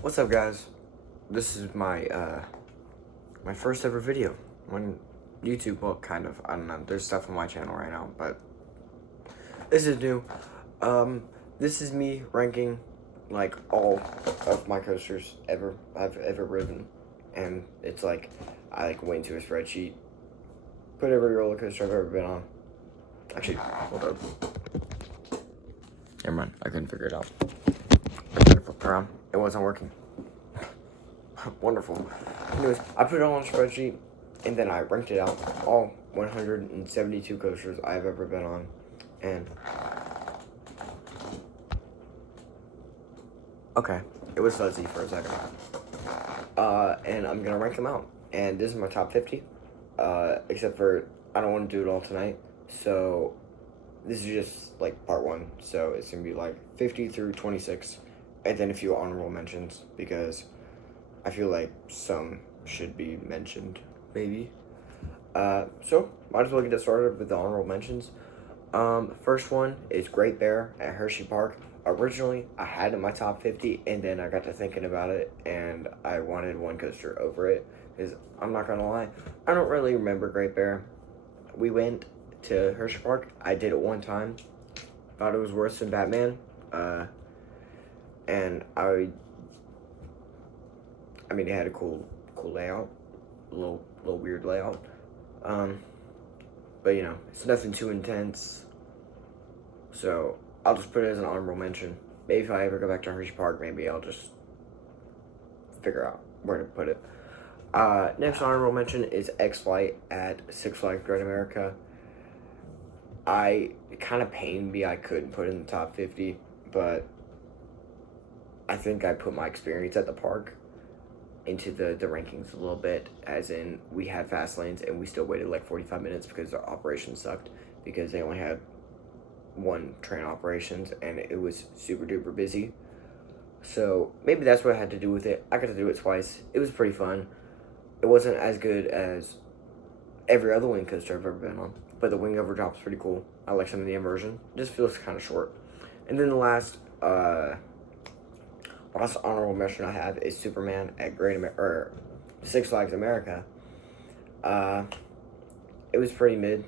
What's up, guys? This is my first ever video on YouTube. Well, kind of. I don't know. There's stuff on my channel right now, but this is new. This is me ranking like all of my coasters I've ever ridden, and it's like I went into a spreadsheet, put every roller coaster I've ever been on. Actually, hold up. Never mind. I couldn't figure it out. I tried to flip around. It wasn't working. Wonderful. Anyways, I put it all on a spreadsheet, and then I ranked it out, all 172 coasters I've ever been on, and okay, it was fuzzy for a second. And I'm gonna rank them out, and this is my top 50, except for I don't want to do it all tonight, so this is just like part one, so it's gonna be like 50 through 26, and then a few honorable mentions, because I feel like some should be mentioned, maybe. So, might as well get started with the honorable mentions. First one is Great Bear at Hershey Park. Originally, I had it in my top 50, and then I got to thinking about it, and I wanted one coaster over it, because I'm not gonna lie, I don't really remember Great Bear. We went to Hershey Park. I did it one time. Thought it was worse than Batman. And I mean, it had a cool layout, a little weird layout. But you know, it's nothing too intense. So I'll just put it as an honorable mention. Maybe if I ever go back to Hershey Park, maybe I'll just figure out where to put it. Next honorable mention is X-Flight at Six Flags Great America. It kind of pained me I couldn't put it in the top 50, but I think I put my experience at the park into the rankings a little bit, as in we had fast lanes and we still waited like 45 minutes because the operation sucked, because they only had one train operations and it was super duper busy. So maybe that's what I had to do with it. I got to do it twice. It was pretty fun. It wasn't as good as every other wing coaster I've ever been on, but the wing over drop's pretty cool. I like some of the inversion. It just feels kind of short. And then the last honorable mention I have is Superman at Six Flags America. It was pretty mid.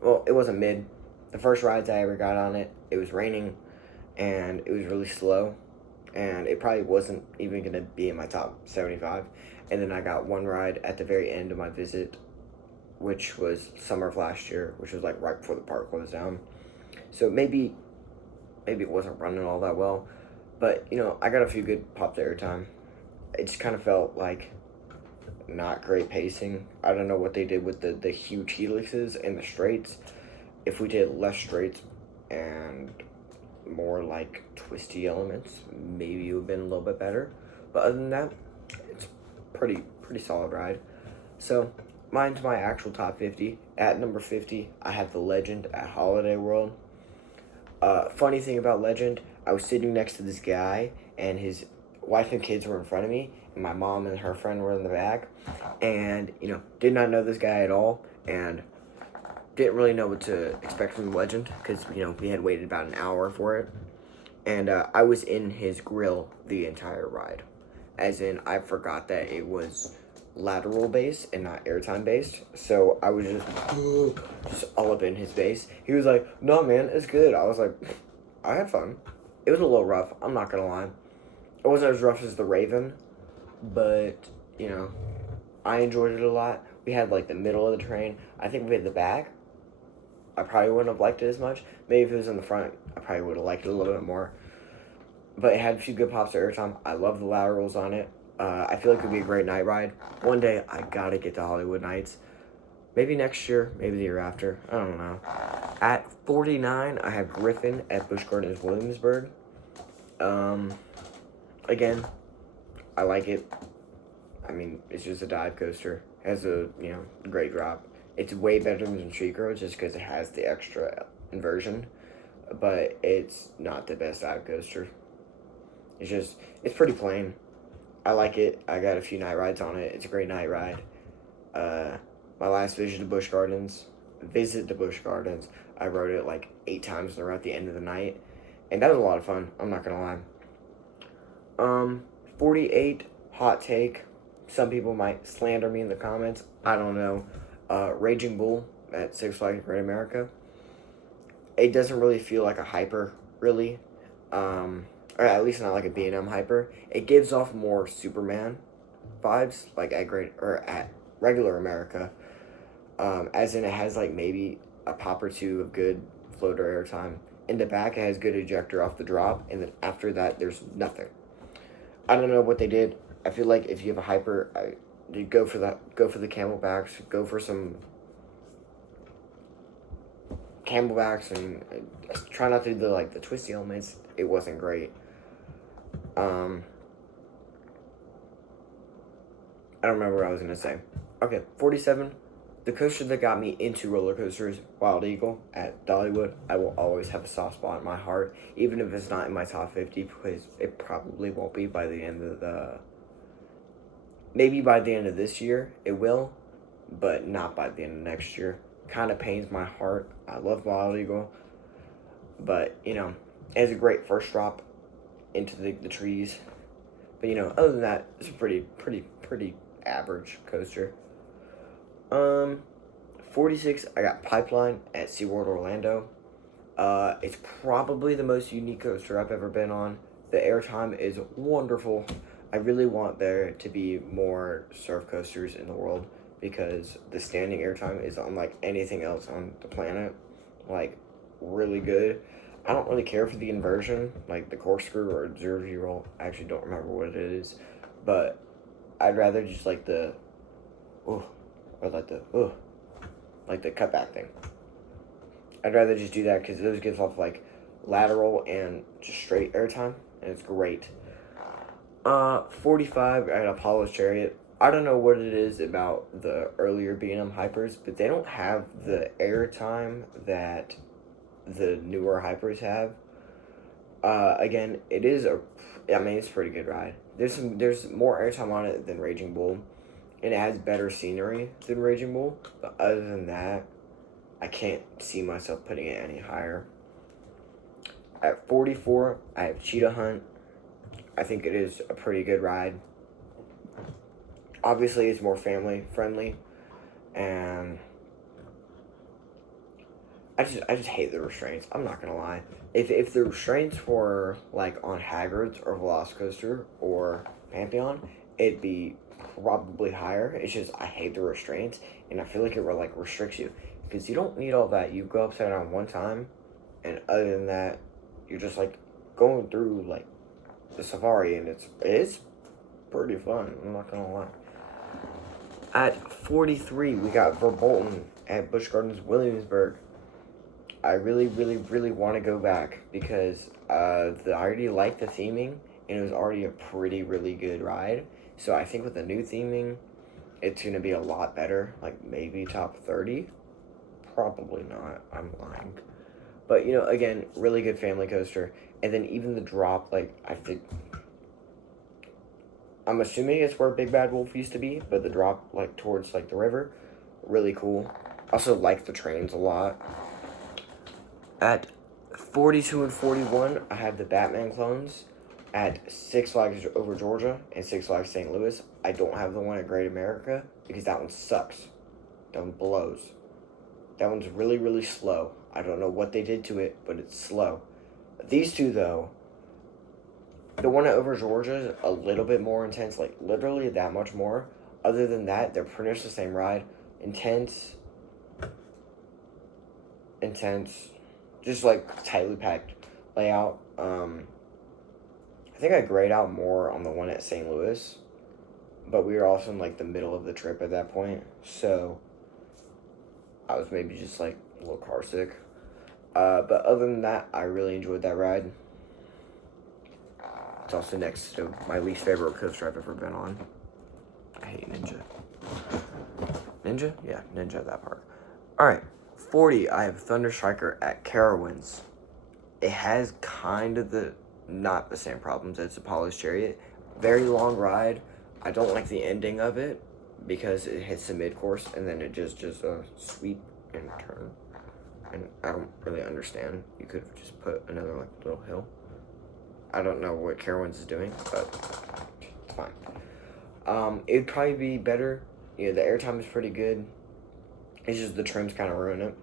Well, it wasn't mid. The first rides I ever got on it, it was raining, and it was really slow, and it probably wasn't even going to be in my top 75. And then I got one ride at the very end of my visit, which was summer of last year, which was like right before the park closed down. So maybe it wasn't running all that well. But, you know, I got a few good pops every time. It just kind of felt like not great pacing. I don't know what they did with the huge helixes and the straights. If we did less straights and more like twisty elements, maybe it would have been a little bit better. But other than that, it's pretty solid ride. So mine's my actual top 50. At number 50, I have the Legend at Holiday World. Funny thing about Legend, I was sitting next to this guy, and his wife and kids were in front of me, and my mom and her friend were in the back, and, you know, did not know this guy at all, and didn't really know what to expect from Legend, because, you know, we had waited about an hour for it, and I was in his grill the entire ride, as in, I forgot that it was lateral based and not airtime based, so I was just all up in his base. He was like, "No, man, it's good." I was like, I had fun. It was a little rough, I'm not gonna lie. It wasn't as rough as the Raven, but, you know, I enjoyed it a lot. We had like the middle of the train. I think we had the back. I probably wouldn't have liked it as much. Maybe if it was in the front, I probably would have liked it a little bit more. But it had a few good pops of airtime. I love the laterals on it. I feel like it would be a great night ride. One day, I gotta get to Hollywood Nights. Maybe next year, maybe the year after. I don't know. At 49, I have Griffin at Busch Gardens Williamsburg. Again, I like it. I mean, it's just a dive coaster. It has a, you know, great drop. It's way better than Chico just because it has the extra inversion. But it's not the best dive coaster. It's pretty plain. I like it. I got a few night rides on it. It's a great night ride. My last visit to Busch Gardens, I rode it like 8 times in a row at the end of the night, and that was a lot of fun. I'm not gonna lie. 48, hot take. Some people might slander me in the comments. I don't know. Raging Bull at Six Flags Great America. It doesn't really feel like a hyper, really. Or at least not like a B&M hyper. It gives off more Superman vibes, like at regular America. As in, it has like maybe a pop or two of good floater airtime. In the back, it has good ejector off the drop, and then after that, there's nothing. I don't know what they did. I feel like if you have a hyper, you go for that. Go for the camelbacks. Go for some camelbacks, and try not to do the twisty elements. It wasn't great. I don't remember what I was gonna say. Okay, 47. The coaster that got me into roller coasters, Wild Eagle at Dollywood. I will always have a soft spot in my heart, even if it's not in my top 50, because it probably won't be by the end of maybe by the end of this year, it will, but not by the end of next year. Kind of pains my heart. I love Wild Eagle, but, it's a great first drop into the trees. But, other than that, it's a pretty average coaster. 46, I got Pipeline at SeaWorld Orlando. It's probably the most unique coaster I've ever been on. The airtime is wonderful. I really want there to be more surf coasters in the world, because the standing airtime is unlike anything else on the planet. Really good. I don't really care for the inversion, like the corkscrew or 0G roll. I actually don't remember what it is, but I'd rather just like the cutback thing. I'd rather just do that, because those gives off lateral and just straight airtime, and it's great. 45 at Apollo's Chariot. I don't know what it is about the earlier B&M hypers, but they don't have the airtime that the newer hypers have. Again, it's a pretty good ride. There's more airtime on it than Raging Bull, and it has better scenery than Raging Bull. But other than that, I can't see myself putting it any higher. At 44, I have Cheetah Hunt. I think it is a pretty good ride. Obviously, it's more family friendly, and I just hate the restraints. I'm not gonna lie. If the restraints were on Hagrid's or Velocicoaster or Pantheon, it'd be probably higher. It's just I hate the restraints, and I feel like it restricts you, because you don't need all that. You go upside down one time, and other than that, you're just going through the safari, and it is pretty fun. I'm not gonna lie. At 43, we got Verbolten at Busch Gardens Williamsburg. I really want to go back, because I already liked the theming, and it was already a really good ride. So I think with the new theming, it's going to be a lot better. Maybe top 30? Probably not. I'm lying. But, again, really good family coaster. And then even the drop, I think... I'm assuming it's where Big Bad Wolf used to be, but the drop, towards, the river, really cool. Also like the trains a lot. At 42 and 41, I have the Batman clones at Six Flags Over Georgia and Six Flags St. Louis. I don't have the one at Great America, because that one sucks. That one blows. That one's really slow. I don't know what they did to it, but it's slow. These two, though, the one at Over Georgia is a little bit more intense, literally that much more. Other than that, they're pretty much the same ride. Intense, just tightly packed layout. I think I grayed out more on the one at St. Louis, but we were also in the middle of the trip at that point, so I was maybe just a little car sick. But other than that, I really enjoyed that ride. It's also next to my least favorite coaster I've ever been on. I hate Ninja. Ninja? Yeah, Ninja at that park. Alright, 40, I have Thunder Striker at Carowinds. It has kind of not the same problems as Apollo's Chariot. Very long ride. I don't like the ending of it, because it hits the mid-course, and then it just sweep and turn. And I don't really understand. You could have just put another little hill. I don't know what Carowinds is doing, but fine. It'd probably be better. You know, the airtime is pretty good. It's just the trims kind of ruin it.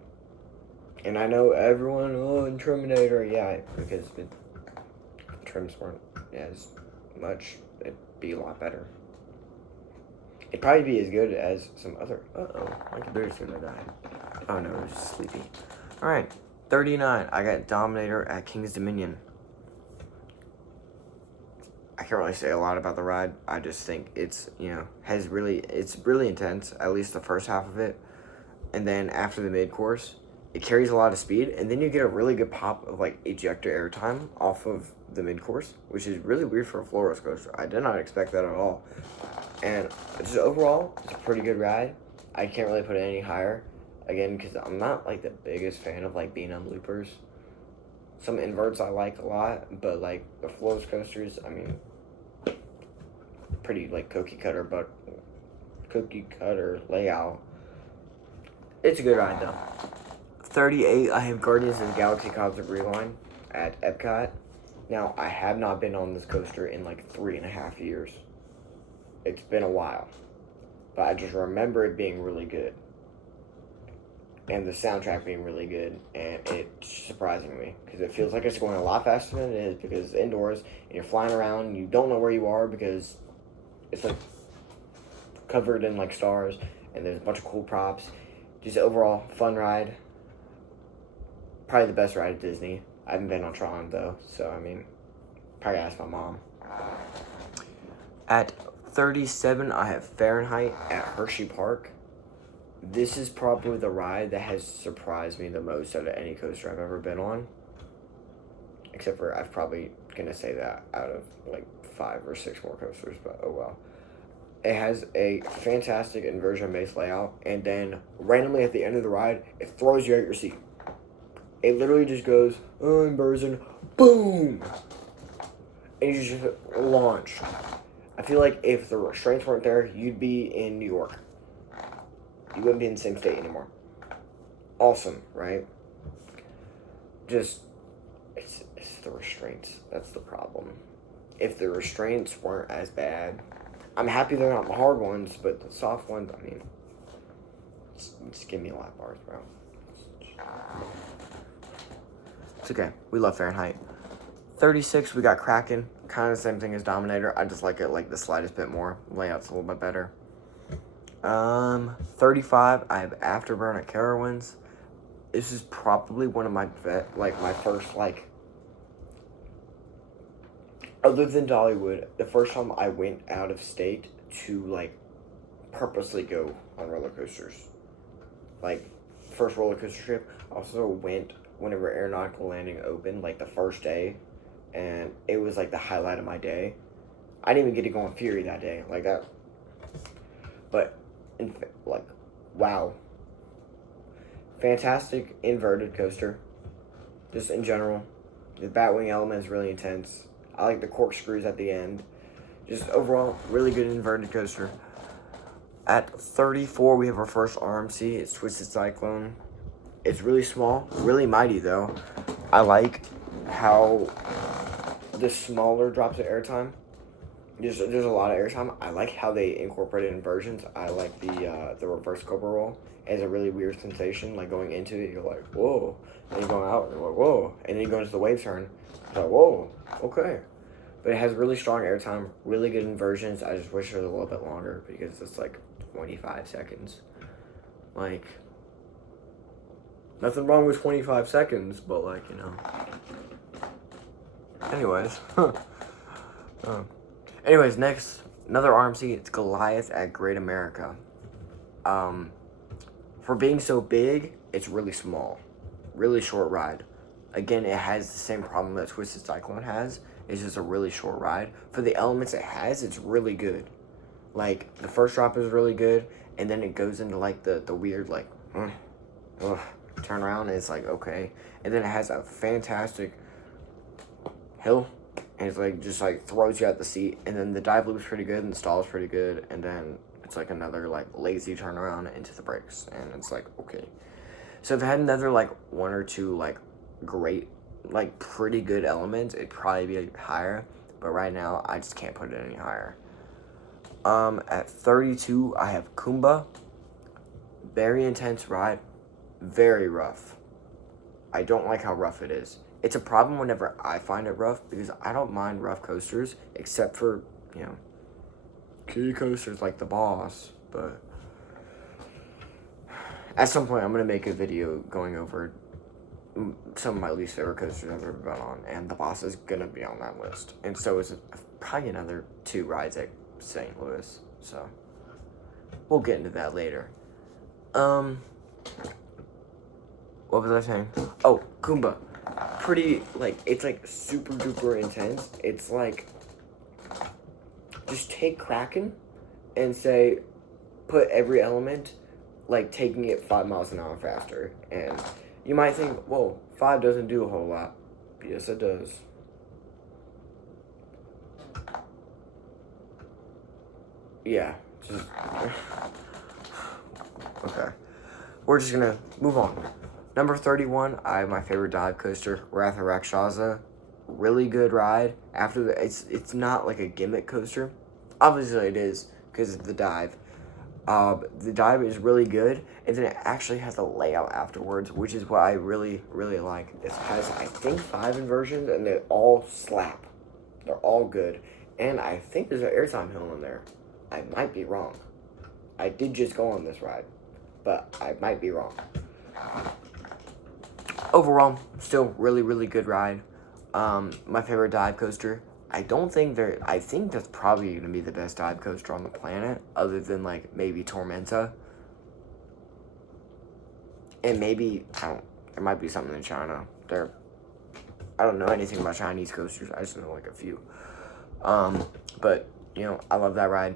And I know everyone, in Terminator, yeah, because the trims weren't as much, it'd be a lot better. It'd probably be as good as some other. My computer's gonna die. Oh no, it was just sleepy. Alright, 39. I got Dominator at King's Dominion. I can't really say a lot about the ride. I just think it's, it's really intense, at least the first half of it. And then after the mid-course, it carries a lot of speed, and then you get a really good pop of, like, ejector airtime off of the mid-course, which is really weird for a floor roller coaster. I did not expect that at all. And just overall, it's a pretty good ride. I can't really put it any higher, again, because I'm not, like, the biggest fan of, like, being on loopers. Some inverts I like a lot, but, like, the floor roller coasters, I mean, pretty, like, cookie cutter layout. It's a good ride, though. 38, I have Guardians of the Galaxy Cosmic Rewind at Epcot. Now, I have not been on this coaster in like 3.5 years. It's been a while. But I just remember it being really good. And the soundtrack being really good. And it's surprising me. Because it feels like it's going a lot faster than it is. Because it's indoors. And you're flying around. And you don't know where you are. Because it's like covered in like stars. And there's a bunch of cool props. Just overall, fun ride. Probably the best ride at Disney. I haven't been on Tron, though. So, I mean, probably ask my mom. At 37, I have Fahrenheit at Hershey Park. This is probably the ride that has surprised me the most out of any coaster I've ever been on. Except for, I'm probably going to say that out of, like, 5 or 6 more coasters, but oh well. It has a fantastic inversion-based layout, and then randomly at the end of the ride, it throws you out your seat. It literally just goes, inversion, boom! And you just launch. I feel like if the restraints weren't there, you'd be in New York. You wouldn't be in the same state anymore. Awesome, right? Just, it's the restraints. That's the problem. If the restraints weren't as bad, I'm happy they're not the hard ones, but the soft ones, I mean, just give me a lap bars, bro. It's okay. We love Fahrenheit. 36, we got Kraken. Kind of the same thing as Dominator. I just like it like the slightest bit more. Layout's a little bit better. 35, I have Afterburn at Carowinds. This is probably one of my first, other than Dollywood, the first time I went out of state to, like, purposely go on roller coasters. Like, first roller coaster trip. I also went whenever Aeronautical Landing opened, like, the first day. And it was, like, the highlight of my day. I didn't even get to go on Fury that day. Like, that. But, wow. Fantastic inverted coaster. Just in general. The Batwing element is really intense. I like the corkscrews at the end. Just overall, really good inverted coaster. At 34, we have our first RMC. It's Twisted Cyclone. It's really small, really mighty, though. I like how the smaller drops of airtime. There's a lot of airtime. I like how they incorporated inversions. I like the reverse cobra roll. It has a really weird sensation. Like, going into it, you're like, whoa. And you're going out, you're like, whoa. And then you go into the wave turn. It's like, whoa, okay. But it has really strong airtime, really good inversions. I just wish it was a little bit longer because it's like 25 seconds. Like, nothing wrong with 25 seconds, but like, Anyways. Anyways, next, another RMC. It's Goliath at Great America. For being so big, it's really small. Really short ride. Again, it has the same problem that Twisted Cyclone has. It's just a really short ride. For the elements it has, it's really good. Like, the first drop is really good, and then it goes into, like, the weird, like, turn around, and it's like, okay. And then it has a fantastic hill, and it's, like, just, like, throws you out the seat. And then the dive loop is pretty good, and the stall is pretty good, and then it's, like, another, like, lazy turnaround into the brakes. And it's, like, okay. So if it had another, like, one or two, like, great, pretty good elements, it'd probably be higher, but right now I just can't put it any higher. At 32, I have Kumba. Very intense ride. Very rough. I don't like how rough it is. It's a problem whenever I find it rough because I don't mind rough coasters except for, you know, kiddie coasters like the Boss. But at some point, I'm going to make a video going over some of my least favorite coasters I've ever been on, and the Boss is going to be on that list. And so is probably another 2 rides at St. Louis. So we'll get into that later. What was I saying? Oh, Kumba. Pretty, like, it's, like, super duper intense. It's, like, just take Kraken and say, put every element, like, taking it 5 miles an hour faster. And you might think, whoa, 5 doesn't do a whole lot. Yes, it does. Yeah, just... Okay. We're just gonna move on. Number 31, I have my favorite dive coaster, Wrath of Rakshasa. Really good ride. After the, it's not like a gimmick coaster. Obviously it is, because of the dive. The dive is really good, and then it actually has a layout afterwards, which is what I really, really like. It has, I think, 5 inversions, and they all slap. They're all good. And I think there's an airtime hill in there. I might be wrong. I did just go on this ride, but I might be wrong. Overall, still really, really good ride. My favorite dive coaster. I think that's probably going to be the best dive coaster on the planet, other than, like, maybe Tormenta. And maybe, there might be something in China. I don't know anything about Chinese coasters. I just know, like, a few. But, you know, I love that ride.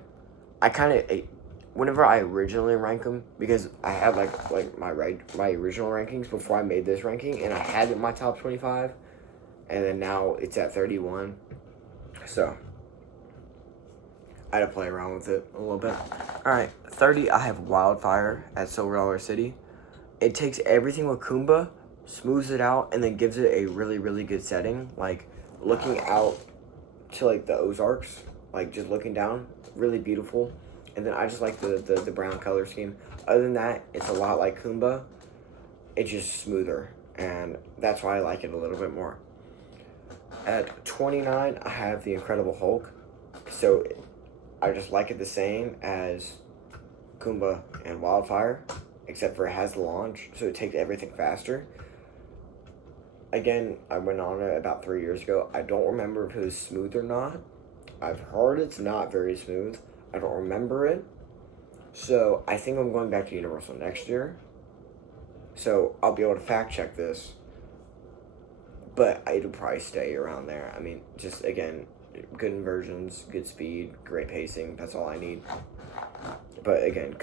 Whenever I originally rank them, because I had, like my original rankings before I made this ranking, and I had it in my top 25, and then now it's at 31. So, I had to play around with it a little bit. Alright, 30, I have Wildfire at Silver Dollar City. It takes everything with Kumba, smooths it out, and then gives it a really, really good setting. Like, looking out to, like, the Ozarks, like, just looking down, really beautiful. And then I just like the brown color scheme. Other than that, it's a lot like Kumba. It's just smoother, and that's why I like it a little bit more. At 29, I have the Incredible Hulk. So I just like it the same as Kumba and Wildfire, except for it has the launch, so it takes everything faster. Again, I went on it about 3 years ago. I don't remember if it was smooth or not. I've heard it's not very smooth. I don't remember it. So I think I'm going back to Universal next year. So I'll be able to fact check this. But it'll probably stay around there. I mean, just, again, good inversions, good speed, great pacing. That's all I need. But again,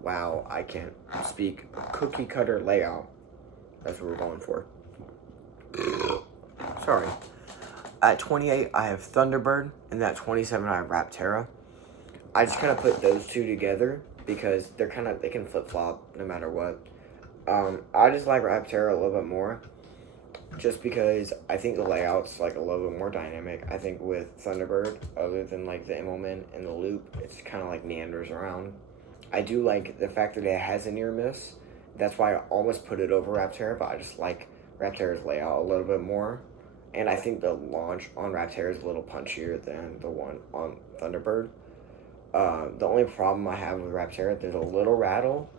wow, I can't speak. Cookie cutter layout. That's what we're going for. Sorry. At 28, I have Thunderbird. And at 27, I have Rapterra. I just kind of put those two together because they can flip-flop no matter what. I just like Rapterra a little bit more just because I think the layout's, like, a little bit more dynamic. I think with Thunderbird, other than, like, the Immelman and the loop, it's kind of, like, meanders around. I do like the fact that it has a near miss. That's why I almost put it over Rapterra, but I just like Rapterra's layout a little bit more. And I think the launch on Rapterra is a little punchier than the one on Thunderbird. The only problem I have with Rapterra, there's a little rattle.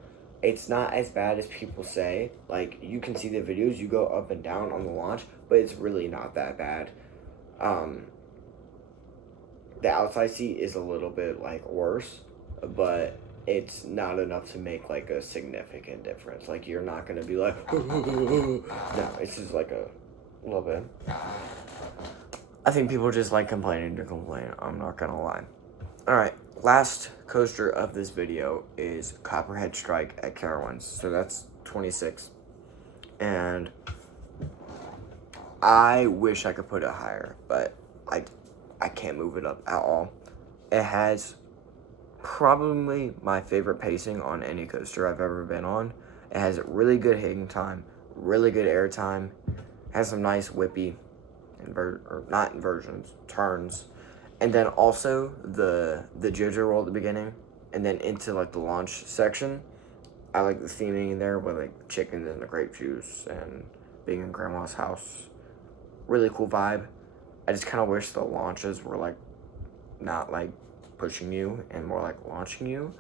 It's not as bad as people say. Like, you can see the videos, you go up and down on the launch, but it's really not that bad. The outside seat is a little bit, like, worse, but it's not enough to make, like, a significant difference. Like, you're not going to be like, no, it's just, like, a little bit. I think people just like complaining to complain. I'm not going to lie. Alright, last coaster of this video is Copperhead Strike at Carowinds. So that's 26. And I wish I could put it higher, but I can't move it up at all. It has probably my favorite pacing on any coaster I've ever been on. It has really good hang time, really good air time, has some nice whippy, not inversions, turns, And then also the JoJo world at the beginning, and then into like the launch section. I like the theming in there with like chickens and the grape juice and being in grandma's house. Really cool vibe. I just kind of wish the launches were like not like pushing you and more like launching you.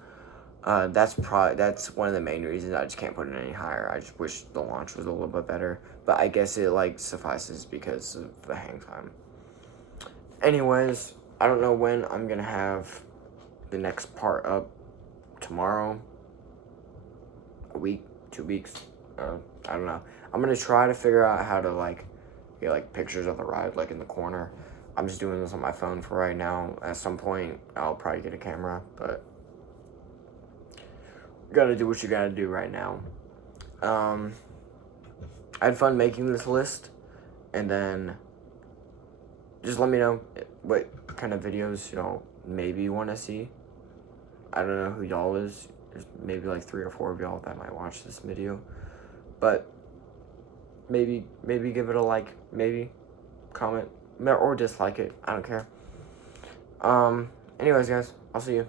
That's one of the main reasons I just can't put it any higher. I just wish the launch was a little bit better, but I guess it like suffices because of the hang time. Anyways, I don't know when I'm gonna have the next part up. Tomorrow, a week, 2 weeks, I don't know. I'm gonna try to figure out how to like get like pictures of the ride like in the corner. I'm just doing this on my phone for right now. At some point, I'll probably get a camera, but you gotta do what you gotta do right now. I had fun making this list, and then just let me know what kind of videos y'all maybe want to see. I don't know who y'all is. There's maybe like 3 or 4 of y'all that might watch this video, but maybe give it a like, maybe comment or dislike it. I don't care. Anyways, guys, I'll see you.